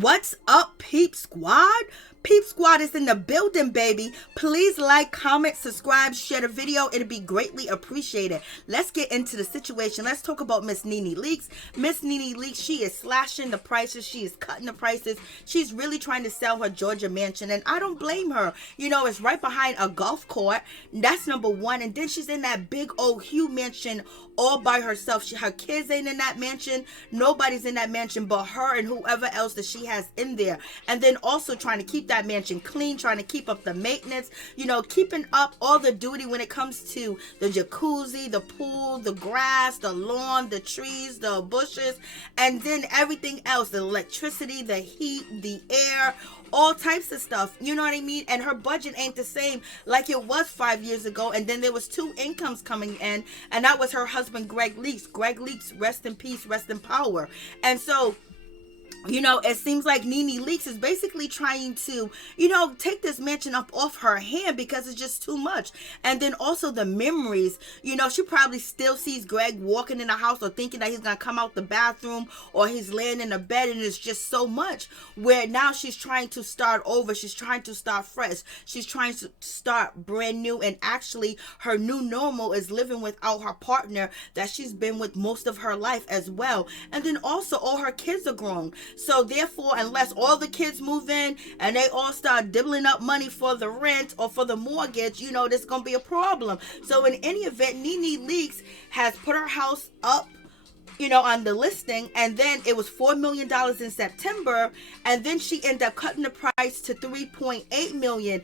What's up, Peep Squad? Peep Squad is in the building, baby. Please like, comment, subscribe, share the video. It'll be greatly appreciated. Let's get into the situation. Let's talk about Miss NeNe Leakes. Miss NeNe Leakes, she is slashing the prices. She is cutting the prices. She's really trying to sell her Georgia mansion, and I don't blame her. You know, it's right behind a golf court. That's number one. And then she's in that big old huge mansion all by herself. Her kids ain't in that mansion. Nobody's in that mansion but her and whoever else that she has in there. And then also trying to keep that mansion clean, trying to keep up the maintenance, you know, keeping up all the duty when it comes to the jacuzzi, the pool, the grass, the lawn, the trees, the bushes, and then everything else, the electricity, the heat, the air, all types of stuff, you know what I mean? And her budget ain't the same like it was 5 years ago. And then there was two incomes coming in, and that was her husband, Greg Leakes. Greg Leakes, rest in peace, rest in power. And so, you know, it seems like NeNe Leakes is basically trying to, you know, take this mansion up off her hand because it's just too much. And then also the memories, you know, she probably still sees Greg walking in the house or thinking that he's going to come out the bathroom or he's laying in the bed, and it's just so much where now she's trying to start over. She's trying to start fresh. She's trying to start brand new. And actually her new normal is living without her partner that she's been with most of her life as well. And then also all her kids are grown. So therefore, unless all the kids move in and they all start dibbling up money for the rent or for the mortgage, you know, there's going to be a problem. So in any event, NeNe Leakes has put her house up, you know, on the listing, and then it was $4 million in September, and then she ended up cutting the price to $3.8 million.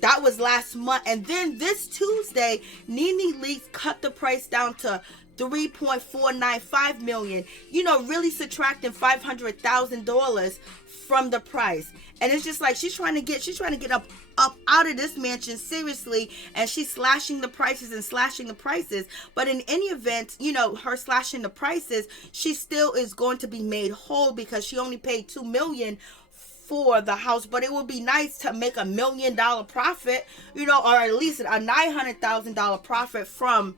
That was last month. And then this Tuesday, NeNe Leakes cut the price down to $3.495 million, you know, really subtracting $500,000 from the price. And it's just like she's trying to get up out of this mansion, seriously, and she's slashing the prices. But in any event, you know, her slashing the prices, she still is going to be made whole because she only paid $2 million for the house. But it would be nice to make $1 million profit, you know, or at least a $900,000 profit from,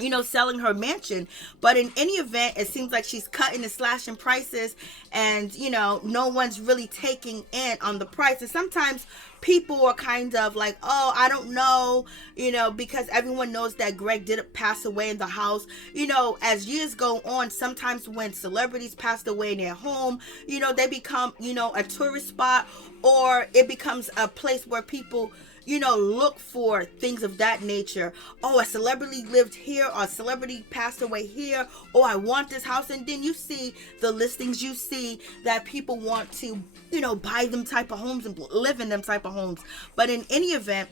you know, selling her mansion. But in any event, it seems like she's cutting and slashing prices, and, you know, no one's really taking in on the price. And sometimes people are kind of like, oh, I don't know, you know, because everyone knows that Greg did pass away in the house. You know, as years go on, sometimes when celebrities passed away in their home, you know, they become, you know, a tourist spot, or it becomes a place where people, you know, look for things of that nature. Oh, a celebrity lived here, or a celebrity passed away here. Oh, I want this house. And then you see the listings, you see that people want to, you know, buy them type of homes and live in them type of homes. But in any event,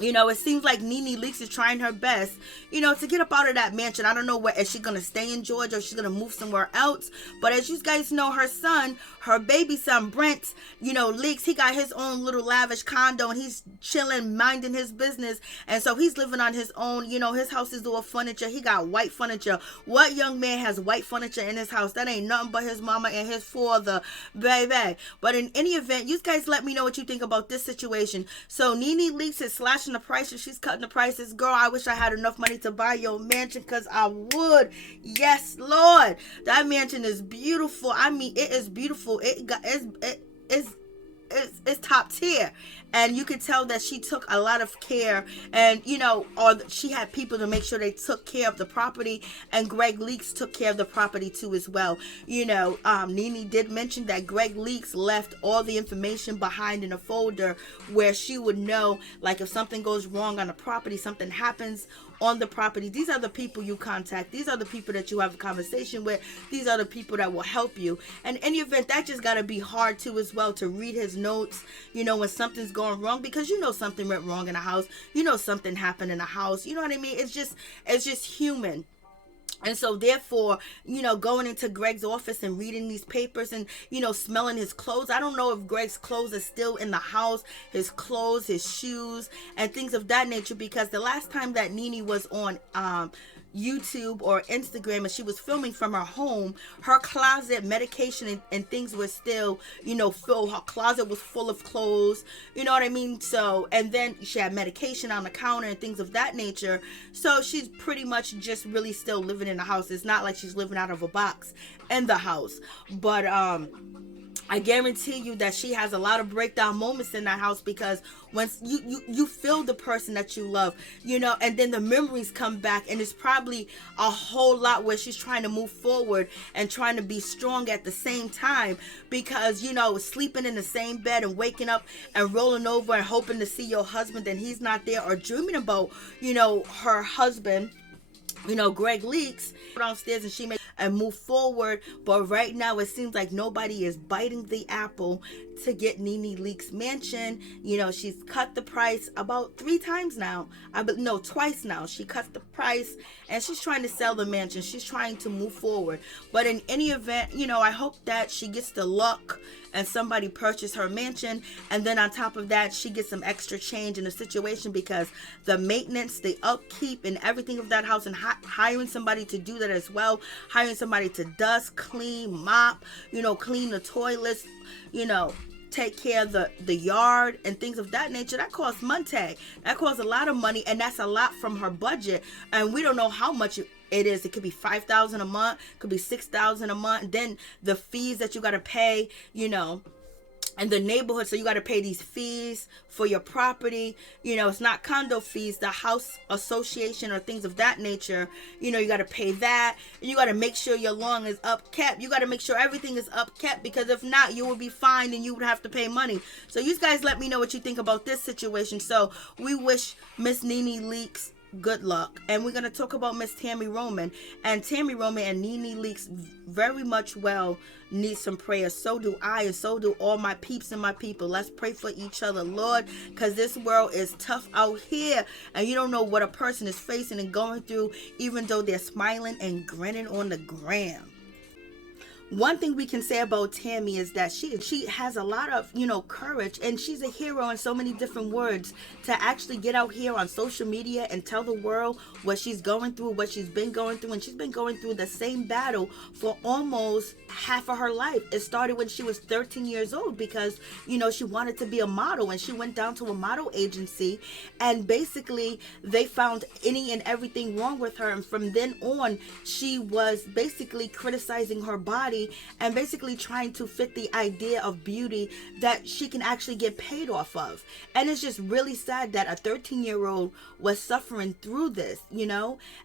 you know, it seems like NeNe Leakes is trying her best, you know, to get up out of that mansion. I don't know is she going to stay in Georgia or she's going to move somewhere else. But as you guys know, her son, her baby son, Brent, you know, Leakes, he got his own little lavish condo, and he's chilling, minding his business. And so he's living on his own. You know, his house is all furniture. He got white furniture. What young man has white furniture in his house? That ain't nothing but his mama and his father, baby. But in any event, you guys let me know what you think about this situation. So NeNe Leakes is slashing the prices. She's cutting the prices. Girl, I wish I had enough money to buy your mansion, because I would. Yes, Lord. That mansion is beautiful. I mean, it is beautiful. It's top tier. And you could tell that she took a lot of care, and, you know, or she had people to make sure they took care of the property, and Greg Leakes took care of the property too as well. You know, NeNe did mention that Greg Leakes left all the information behind in a folder where she would know, like, if something goes wrong on the property, something happens on the property, these are the people you contact. These are the people that you have a conversation with. These are the people that will help you. And in any event, that just got to be hard too as well, to read his notes, you know, when something's going wrong, because you know something went wrong in a house. You know something happened in a house. You know what I mean? It's just human. And so therefore, you know, going into Greg's office and reading these papers and, you know, smelling his clothes. I don't know if Greg's clothes are still in the house, his clothes, his shoes, and things of that nature, because the last time that NeNe was on YouTube or Instagram and she was filming from her home, her closet, medication and things were still, you know, full. Her closet was full of clothes, you know what I mean? So, and then she had medication on the counter and things of that nature. So she's pretty much just really still living in the house. It's not like she's living out of a box in the house. But I guarantee you that she has a lot of breakdown moments in that house, because once you feel the person that you love, and then the memories come back, and it's probably a whole lot where she's trying to move forward and trying to be strong at the same time, because sleeping in the same bed and waking up and rolling over and hoping to see your husband and he's not there, or dreaming about her husband, Greg Leaks downstairs, and she may and move forward. But right now it seems like nobody is biting the apple to get NeNe Leakes' mansion. She's cut the price about 3 times now. No, twice now. She cut the price, and she's trying to sell the mansion. She's trying to move forward. But in any event, I hope that she gets the luck and somebody purchase her mansion, and then on top of that, she gets some extra change in the situation, because the maintenance, the upkeep, and everything of that house, and hiring somebody to do that as well, hiring somebody to dust, clean, mop, clean the toilets, take care of the yard and things of that nature, that costs money. That costs a lot of money, and that's a lot from her budget, and we don't know how much it is. It could be $5,000 a month, could be $6,000 a month. Then the fees that you got to pay, and the neighborhood, so you got to pay these fees for your property. It's not condo fees, the house association or things of that nature. You got to pay that, and you got to make sure your lawn is upkept. You got to make sure everything is upkept, because if not, you will be fined and you would have to pay money. So you guys let me know what you think about this situation. So we wish Miss NeNe Leakes good luck. And we're going to talk about Miss Tami Roman. And Tami Roman and NeNe Leakes very much well need some prayers. So do I, and so do all my peeps and my people. Let's pray for each other, Lord, because this world is tough out here, and you don't know what a person is facing and going through, even though they're smiling and grinning on the gram. One thing we can say about Tami is that she has a lot of, courage, and she's a hero in so many different words, to actually get out here on social media and tell the world what she's going through, what she's been going through. And she's been going through the same battle for almost half of her life. It started when she was 13 years old, because, she wanted to be a model, and she went down to a model agency, and basically they found any and everything wrong with her. And from then on, she was basically criticizing her body and basically trying to fit the idea of beauty that she can actually get paid off of. And it's just really sad that a 13-year-old was suffering through this,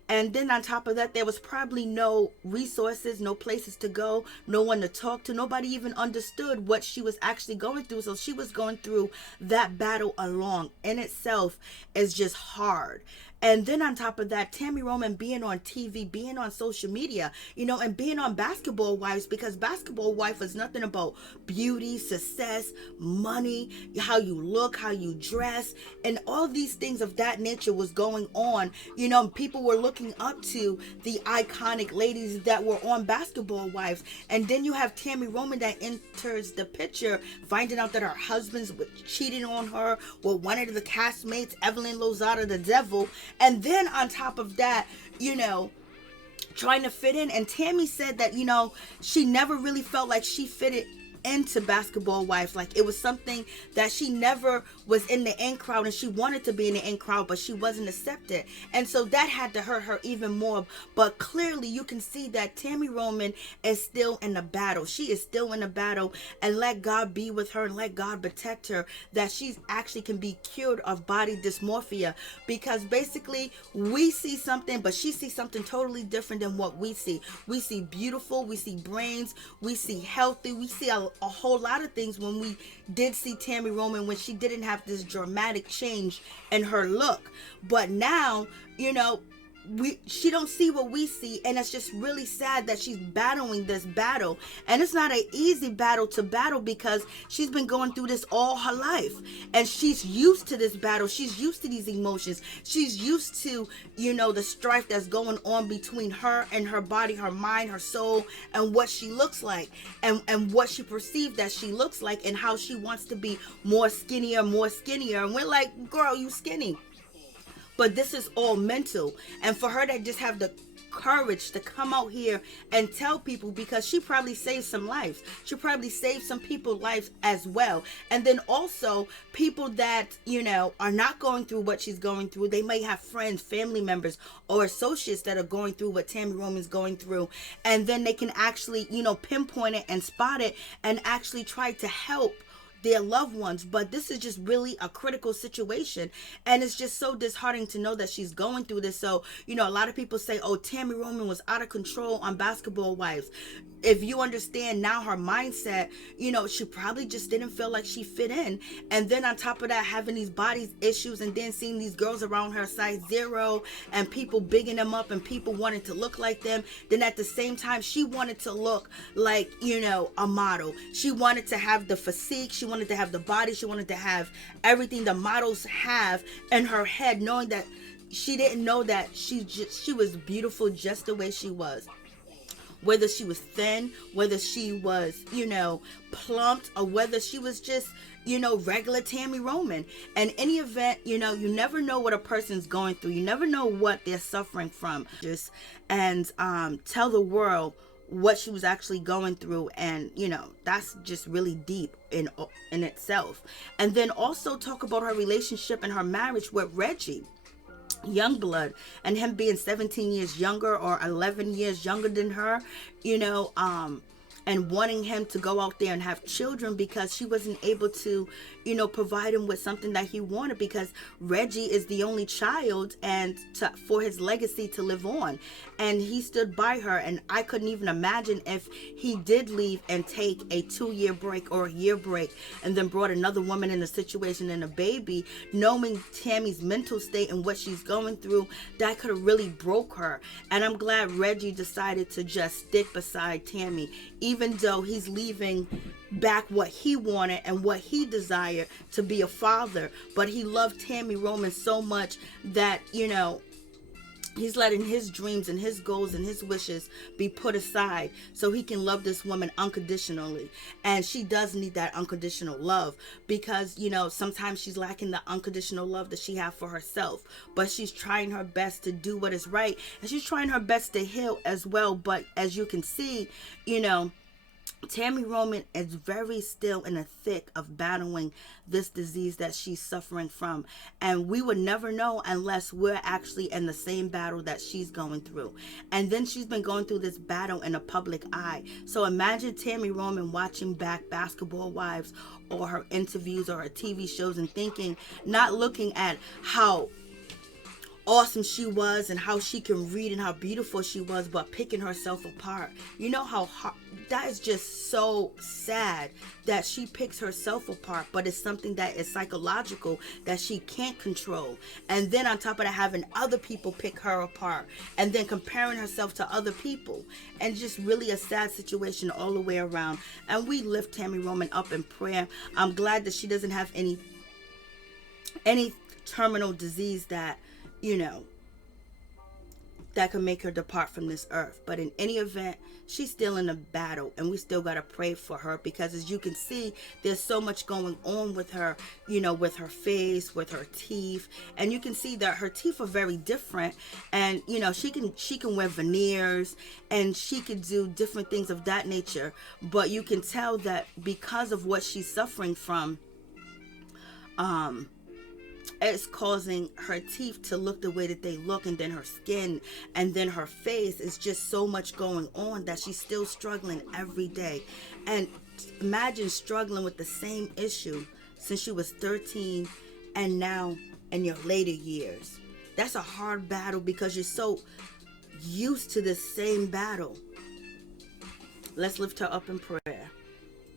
and then on top of that, there was probably no resources, no places to go, no one to talk to. Nobody even understood what she was actually going through. So she was going through that battle alone. In itself is just hard. And then on top of that, Tami Roman being on TV, being on social media, and being on Basketball Wives, because Basketball Wife is nothing about beauty, success, money, how you look, how you dress, and all these things of that nature was going on. People were looking up to the iconic ladies that were on Basketball Wives. And then you have Tami Roman that enters the picture, finding out that her husband's cheating on her with one of the castmates, Evelyn Lozada, the devil. And then on top of that, trying to fit in. And Tami said that, she never really felt like she fitted into Basketball Wives. Like, it was something that she never was in the in crowd, and she wanted to be in the in crowd, but she wasn't accepted. And so that had to hurt her even more. But clearly you can see that Tami Roman is still in the battle. She is still in the battle, and let God be with her and let God protect her, that she actually can be cured of body dysmorphia. Because basically we see something, but she sees something totally different than what we see. We see beautiful, we see brains, we see healthy, we see a whole lot of things when we did see Tami Roman, when she didn't have this dramatic change in her look. But now, she don't see what we see, and it's just really sad that she's battling this battle. And it's not an easy battle to battle, because she's been going through this all her life, and she's used to this battle. She's used to these emotions. She's used to, the strife that's going on between her and her body, her mind, her soul, and what she looks like, and what she perceived that she looks like, and how she wants to be more skinnier. And we're like, girl, you skinny. But this is all mental. And for her to just have the courage to come out here and tell people, because she probably saved some lives. She probably saved some people's lives as well. And then also people that, you know, are not going through what she's going through. They may have friends, family members, or associates that are going through what Tami Roman's going through. And then they can actually, you know, pinpoint it and spot it and actually try to help their loved ones. But this is just really a critical situation, and it's just so disheartening to know that she's going through this. So, you know, a lot of people say, oh, Tami Roman was out of control on Basketball Wives. If you understand now her mindset, you know, she probably just didn't feel like she fit in. And then on top of that, having these body issues, and then seeing these girls around her size 0 and people bigging them up and people wanting to look like them. Then at the same time, she wanted to look like, you know, a model. She wanted to have the physique. She wanted to have the body. She wanted to have everything the models have in her head, knowing that she didn't know that she was beautiful just the way she was. Whether she was thin, whether she was, you know, plumped, or whether she was just, you know, regular Tami Roman. In any event, you know, you never know what a person's going through. You never know what they're suffering from. And tell the world what she was actually going through, and you know, that's just really deep in itself. And then also talk about her relationship and her marriage with Reggie Youngblood, and him being 17 years younger or 11 years younger than her, you know, and wanting him to go out there and have children because she wasn't able to, you know, provide him with something that he wanted, because Reggie is the only child, and for his legacy to live on. And he stood by her, and I couldn't even imagine if he did leave and take a 2-year break or a year break and then brought another woman in the situation and a baby, knowing Tami's mental state and what she's going through, that could have really broke her. And I'm glad Reggie decided to just stick beside Tami, even though he's leaving back what he wanted and what he desired to be a father. But he loved Tami Roman so much that, you know, he's letting his dreams and his goals and his wishes be put aside so he can love this woman unconditionally. And she does need that unconditional love, because, you know, sometimes she's lacking the unconditional love that she has for herself. But she's trying her best to do what is right, and she's trying her best to heal as well. But as you can see, you know, Tami Roman is very still in the thick of battling this disease that she's suffering from. And we would never know unless we're actually in the same battle that she's going through. And then she's been going through this battle in the public eye. So imagine Tami Roman watching back Basketball Wives or her interviews or her TV shows and thinking, not looking at how awesome she was and how she can read and how beautiful she was, but picking herself apart. You know how hard, that is just so sad that she picks herself apart, but it's something that is psychological that she can't control. And then on top of that, having other people pick her apart and then comparing herself to other people, and just really a sad situation all the way around. And we lift Tami Roman up in prayer. I'm glad that she doesn't have any terminal disease that, you know, that could make her depart from this earth. But in any event, she's still in a battle, and we still got to pray for her, because as you can see, there's so much going on with her, you know, with her face, with her teeth. And you can see that her teeth are very different, and you know, she can wear veneers and she can do different things of that nature. But you can tell that because of what she's suffering from, it's causing her teeth to look the way that they look, and then her skin, and then her face. Is just so much going on that she's still struggling every day. And imagine struggling with the same issue since she was 13 and now in your later years. That's a hard battle, because you're so used to the same battle. Let's lift her up in prayer.